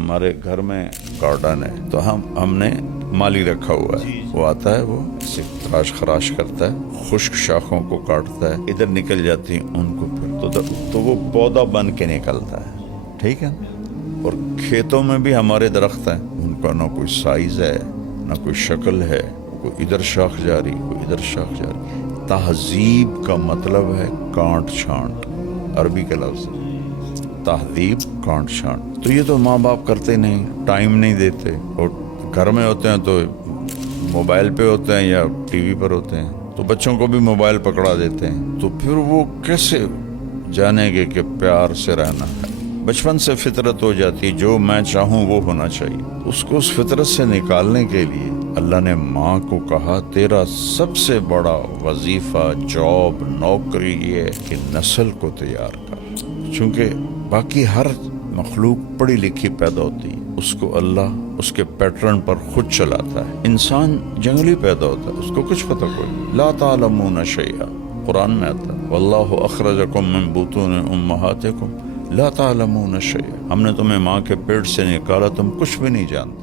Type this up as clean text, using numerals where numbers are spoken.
ہمارے گھر میں گارڈن ہے تو ہم نے مالی رکھا ہوا ہے، وہ آتا ہے، وہ اسے تراش خراش کرتا ہے، خشک شاخوں کو کاٹتا ہے، ادھر نکل جاتی ہیں ان کو پھر تو وہ پودا بن کے نکلتا ہے، ٹھیک ہے۔ اور کھیتوں میں بھی ہمارے درخت ہیں، ان کا نہ کوئی سائز ہے نہ کوئی شکل ہے، کوئی ادھر شاخ جاری کوئی ادھر شاخ جاری۔ تہذیب کا مطلب ہے کانٹ چھانٹ، عربی کا لفظ تہذیب کانٹ چھانٹ۔ تو یہ تو ماں باپ کرتے نہیں، ٹائم نہیں دیتے، اور گھر میں ہوتے ہیں تو موبائل پہ ہوتے ہیں یا ٹی وی پر ہوتے ہیں، تو بچوں کو بھی موبائل پکڑا دیتے ہیں، تو پھر وہ کیسے جانیں گے کہ پیار سے رہنا ہے؟ بچپن سے فطرت ہو جاتی ہے، جو میں چاہوں وہ ہونا چاہیے۔ اس کو اس فطرت سے نکالنے کے لیے اللہ نے ماں کو کہا تیرا سب سے بڑا وظیفہ، جاب، نوکری یہ ہے کہ نسل کو تیار کر، چونکہ باقی ہر مخلوق پڑھی لکھی پیدا ہوتی ہے، اس کو اللہ اس کے پیٹرن پر خود چلاتا ہے۔ انسان جنگلی پیدا ہوتا ہے، اس کو کچھ پتہ کوئی لا تعلمون شیئا، قرآن میں آتا ہے واللہ اخرجکم من بطون امہاتکم لا تعلمون شیئا، ہم نے تمہیں ماں کے پیٹ سے نکالا، تم کچھ بھی نہیں جانتے۔